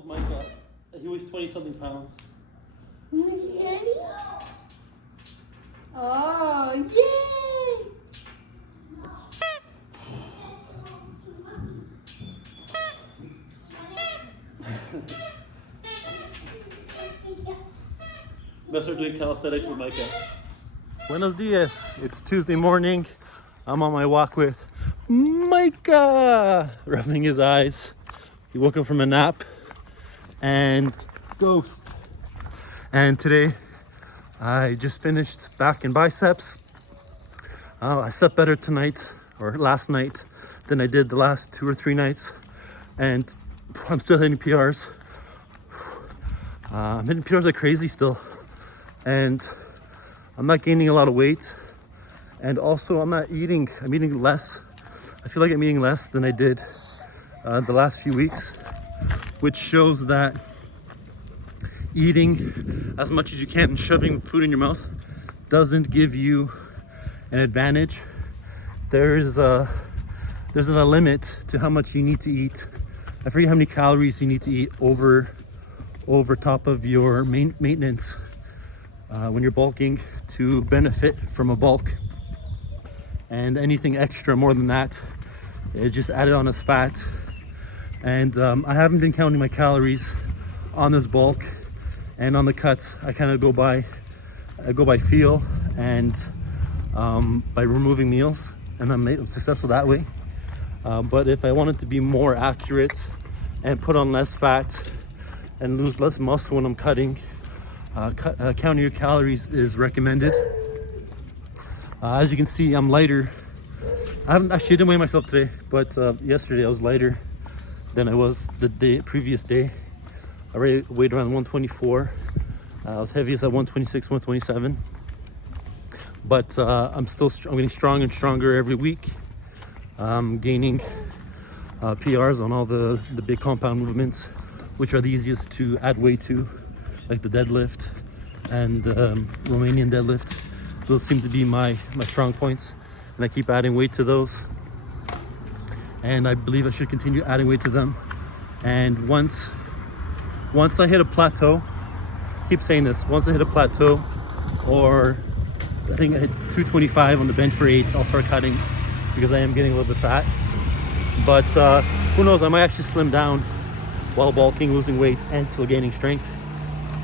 with Micah. He weighs 20 something pounds. Oh, yay! Let's start doing calisthenics with Micah. Buenos dias. It's Tuesday morning. I'm on my walk with Micah, rubbing his eyes. He woke up from a nap. And Ghost. And today I just finished back in Biceps. I slept better tonight or last night than I did the last 2 or 3 nights, and I'm still hitting PRs. I'm hitting PRs like crazy still, and I'm not gaining a lot of weight, and also I'm eating less. I feel like I'm eating less than I did the last few weeks, which shows that eating as much as you can and shoving food in your mouth doesn't give you an advantage. There's a limit to how much you need to eat. I forget how many calories you need to eat over top of your maintenance when you're bulking to benefit from a bulk. And anything extra more than that is just added on as fat. And I haven't been counting my calories on this bulk and on the cuts. I kind of go by feel and by removing meals, and I'm successful that way. But if I wanted to be more accurate and put on less fat and lose less muscle when I'm cutting, counting your calories is recommended. As you can see, I'm lighter. I didn't weigh myself today, but yesterday I was lighter than I was the previous day. I weighed around 124. I was heaviest at 126, 127. But I'm getting stronger and stronger every week. Gaining PRs on all the big compound movements, which are the easiest to add weight to, like the deadlift and Romanian deadlift. Those seem to be my strong points, and I keep adding weight to those. And I believe I should continue adding weight to them. And once I hit a plateau, I keep saying this, once I hit a plateau, or I think I hit 225 on the bench for 8, I'll start cutting because I am getting a little bit fat. But who knows, I might actually slim down while bulking, losing weight, and still gaining strength.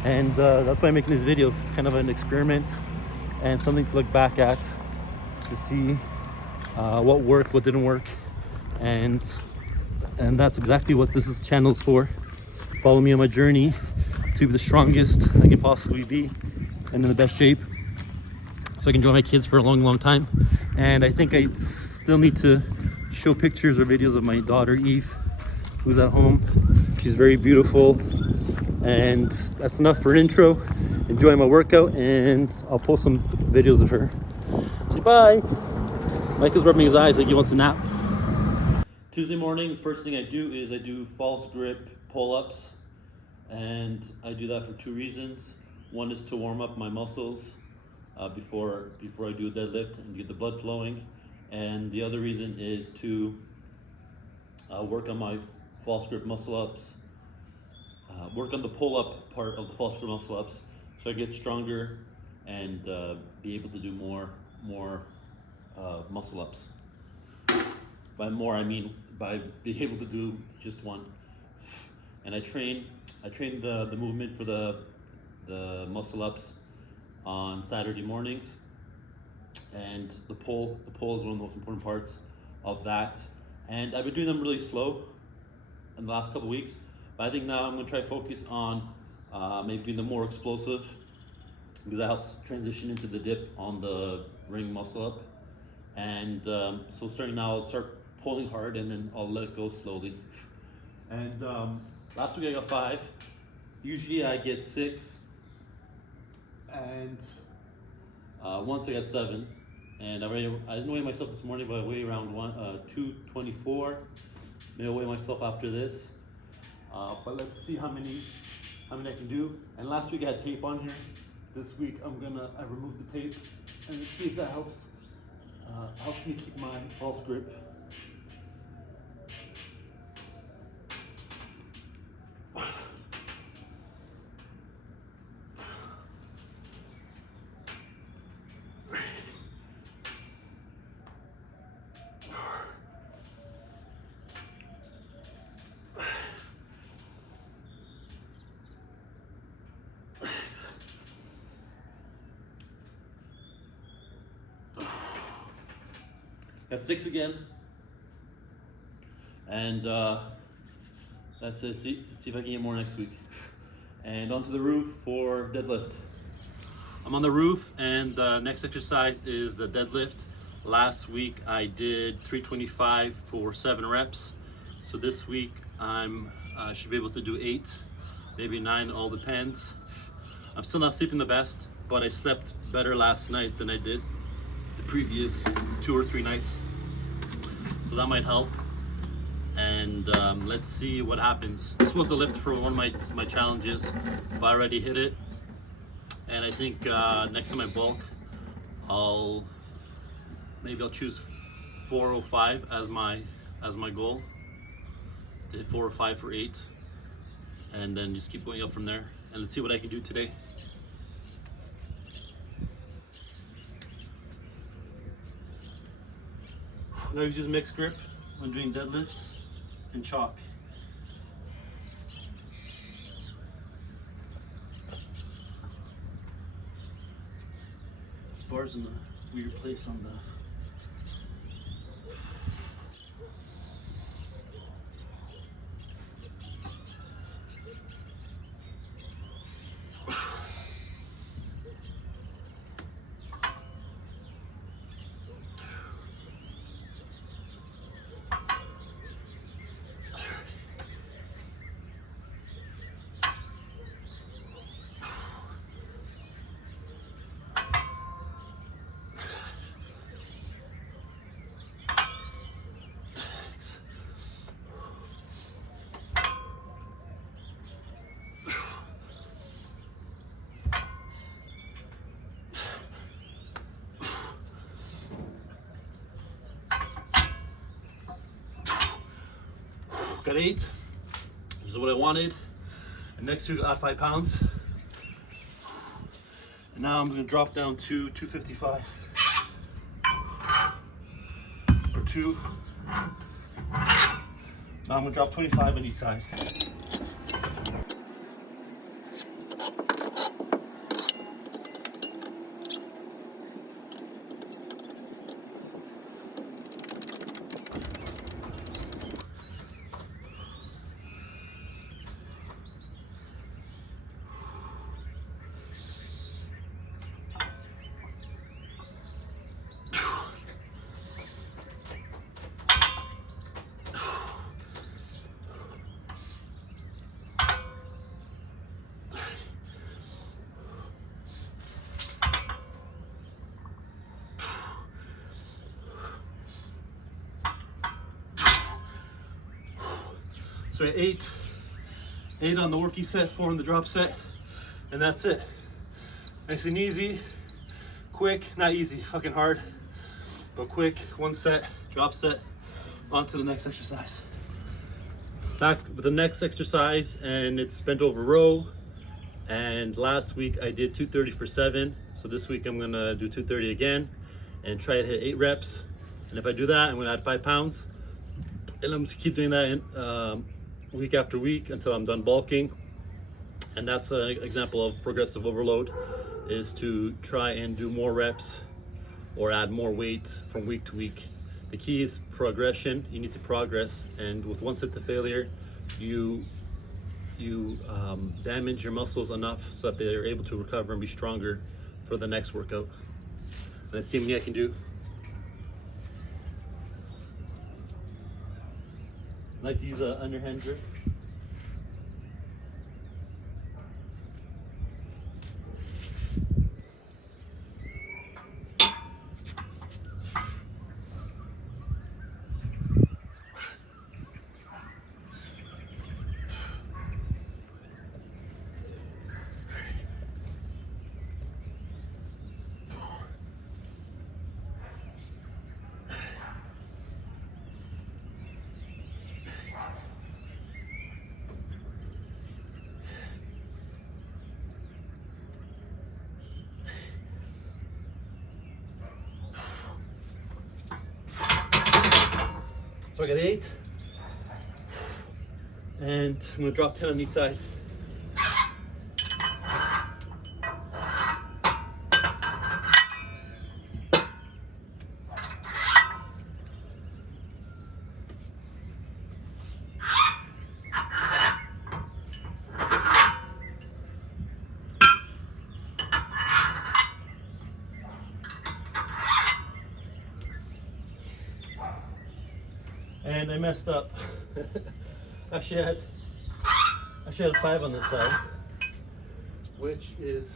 And that's why I'm making these videos. It's kind of an experiment and something to look back at to see what worked, what didn't work. And that's exactly what this channel is for. Follow me on my journey to be the strongest I can possibly be and in the best shape, so I can enjoy my kids for a long time. And I think I still need to show pictures or videos of my daughter Eve, who's at home. She's very beautiful, and that's enough for an intro. Enjoy my workout, and I'll post some videos of her. Say bye. Micah's rubbing his eyes like he wants to nap. Tuesday morning, the first thing I do is I do false grip pull-ups, and I do that for 2 reasons. One is to warm up my muscles before I do a deadlift and get the blood flowing, and the other reason is to work on my false grip muscle ups, work on the pull-up part of the false grip muscle ups, so I get stronger and be able to do more muscle ups. By more, I mean by being able to do just one. And I train the movement for the muscle ups on Saturday mornings, and the pull is one of the most important parts of that. And I've been doing them really slow in the last couple of weeks, but I think now I'm going to try to focus on maybe doing them more explosive, because that helps transition into the dip on the ring muscle up. And so starting now, I'll start pulling hard, and then I'll let it go slowly. And last week I got 5. Usually I get 6. And once I got 7. And I didn't weigh myself this morning, but I weigh around 224. Maybe I'll weigh myself after this. But let's see how many I can do. And last week I had tape on here. This week I removed the tape, and let's see if that helps me keep my false grip. Got 6 again. And that's it. See if I can get more next week. And onto the roof for deadlift. I'm on the roof, and the next exercise is the deadlift. Last week I did 325 for 7 reps. So this week I should be able to do 8, maybe 9, all depends. I'm still not sleeping the best, but I slept better last night than I did the previous 2 or 3 nights. So that might help. And let's see what happens. This was the lift for one of my challenges, but I already hit it. And I think next time I bulk, I'll choose 405 as my goal. To hit 405 for 8, and then just keep going up from there. And let's see what I can do today. I always use mixed grip when doing deadlifts and chalk. This bar's in a weird place on the. Got 8. This is what I wanted. And next week I'll add 5 pounds. And now I'm going to drop down to 255. Or 2. Now I'm going to drop 25 on each side. So 8 on the working set, 4 on the drop set, and that's it. Nice and easy, quick, not easy, fucking hard, but quick. 1 set, drop set, on to the next exercise. Back with the next exercise, and it's bent over row. And last week I did 230 for 7, so this week I'm gonna do 230 again and try to hit 8 reps. And if I do that, I'm gonna add 5 pounds, and I'm just keep doing that in, week after week until I'm done bulking. And that's an example of progressive overload, is to try and do more reps or add more weight from week to week. The key is progression. You need to progress, and with 1 set to failure, you damage your muscles enough so that they're able to recover and be stronger for the next workout. Let's see how many I can do. I like to use an underhand grip. So I got 8, and I'm gonna drop 10 on each side. and I messed up. Actually, I had 5 on this side, which is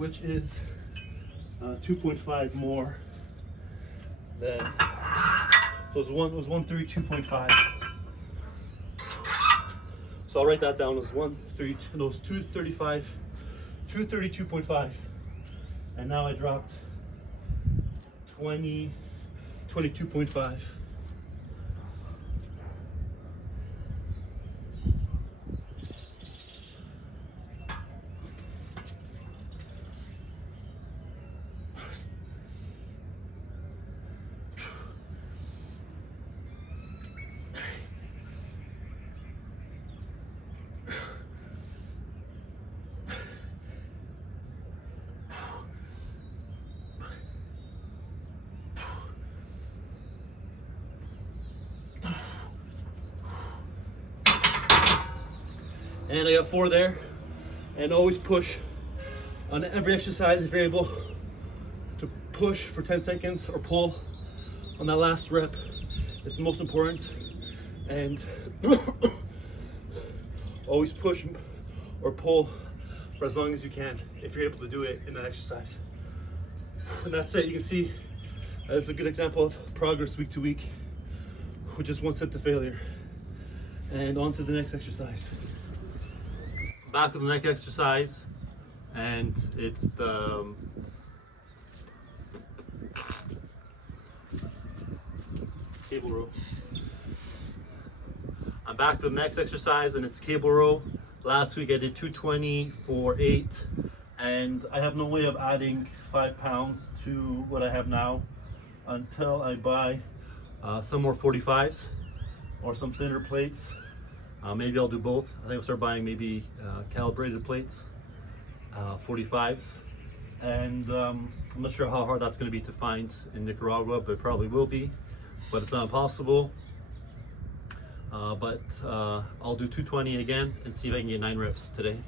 2.5 more than. So it was 132.5. So I'll write that down as 232.5, and now I dropped 22.5. And I got 4 there. And always push on every exercise if you're able to push for 10 seconds or pull on that last rep. It's the most important. And always push or pull for as long as you can if you're able to do it in that exercise. And that's it. You can see that's a good example of progress week to week with just 1 set to failure. And on to the next exercise. Back of the neck exercise, and it's the cable row. I'm back to the next exercise, and it's cable row. Last week I did 220 for 8, and I have no way of adding 5 pounds to what I have now until I buy some more 45s or some thinner plates. Maybe I'll do both. I think I'll start buying maybe calibrated plates, 45s. And I'm not sure how hard that's going to be to find in Nicaragua, but it probably will be. But it's not impossible. But I'll do 220 again and see if I can get 9 reps today.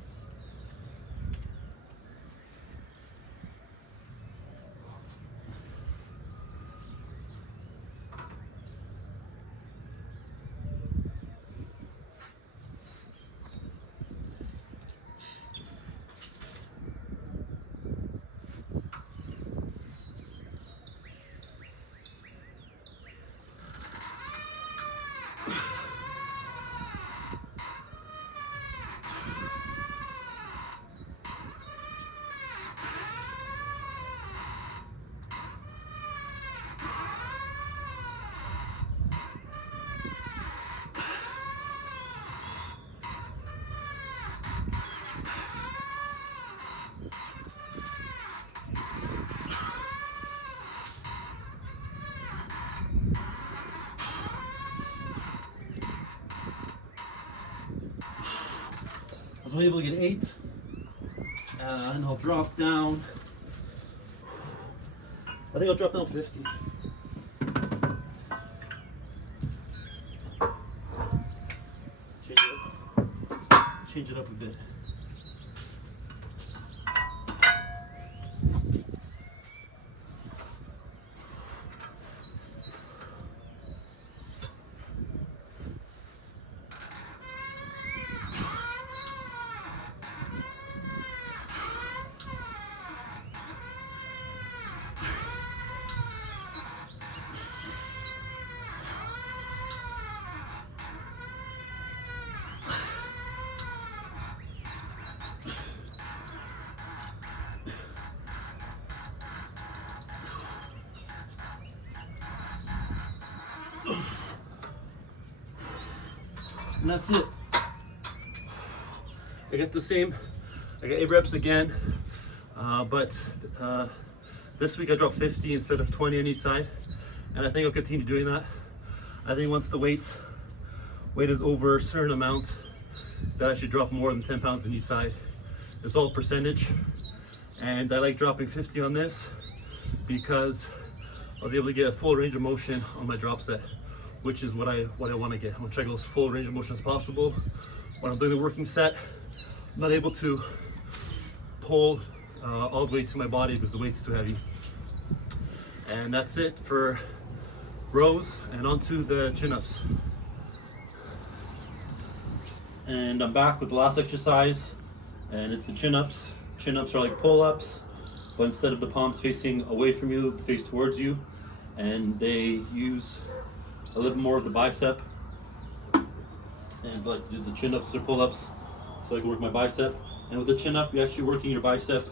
I was able to get 8, and I'll drop down. I think I'll drop down 50. Change it up a bit. And that's it. I got the same, I got 8 reps again, but this week I dropped 50 instead of 20 on each side, and I think I'll continue doing that. I think once the weight is over a certain amount, that I should drop more than 10 pounds on each side. It's all percentage, and I like dropping 50 on this because I was able to get a full range of motion on my drop set, which is what I want to get. I want to try to go as full range of motion as possible. When I'm doing the working set, I'm not able to pull all the way to my body because the weight's too heavy. And that's it for rows and onto the chin-ups. And I'm back with the last exercise, and it's the chin-ups. Chin-ups are like pull-ups, but instead of the palms facing away from you, they face towards you, and they use a little more of the bicep. And like do the chin-ups or pull-ups, so I can work my bicep. And with the chin-up, you're actually working your bicep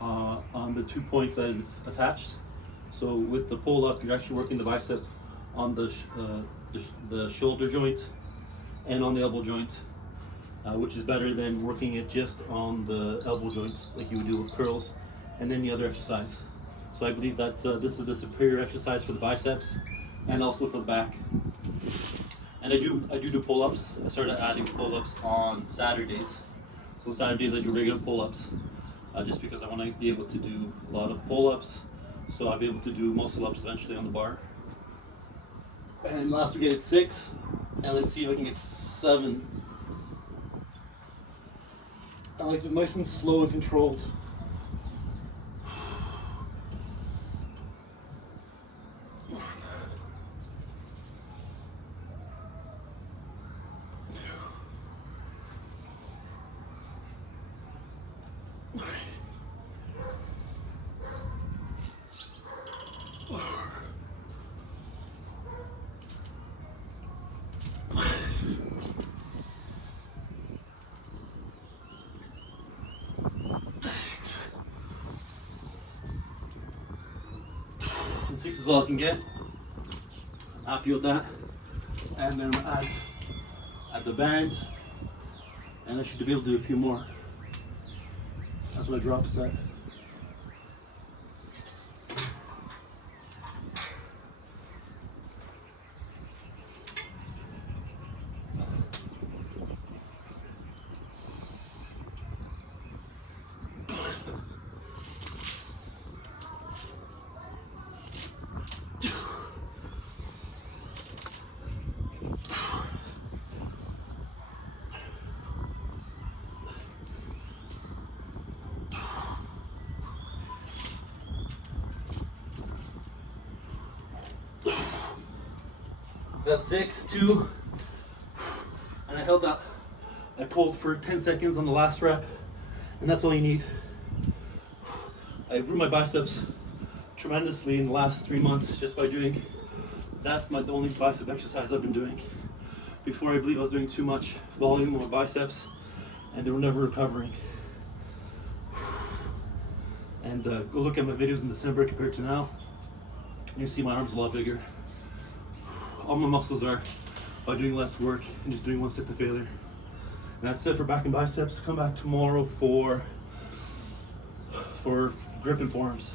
on the 2 points that it's attached. So with the pull-up, you're actually working the bicep on the shoulder joint and on the elbow joint, which is better than working it just on the elbow joint like you would do with curls and then the other exercise. So I believe that this is the superior exercise for the biceps and also for the back. And I do pull-ups. I started adding pull-ups on Saturdays. So Saturdays I do regular pull-ups, just because I want to be able to do a lot of pull-ups, so I'll be able to do muscle-ups eventually on the bar. And last week I did 6, and let's see if I can get 7. I like to be nice and slow and controlled. And 6 is all I can get. I'm happy with that. And then add the band, and I should be able to do a few more. That's my drop set. That's 6, 2, and I held that. I pulled for 10 seconds on the last rep, and that's all you need. I grew my biceps tremendously in the last 3 months just by doing, that's the only bicep exercise I've been doing. Before, I believe I was doing too much volume on my biceps, and they were never recovering. And go look at my videos in December compared to now, and you see my arms a lot bigger. All my muscles are by doing less work and just doing one set to failure. And that's it for back and biceps. Come back tomorrow for grip and forearms.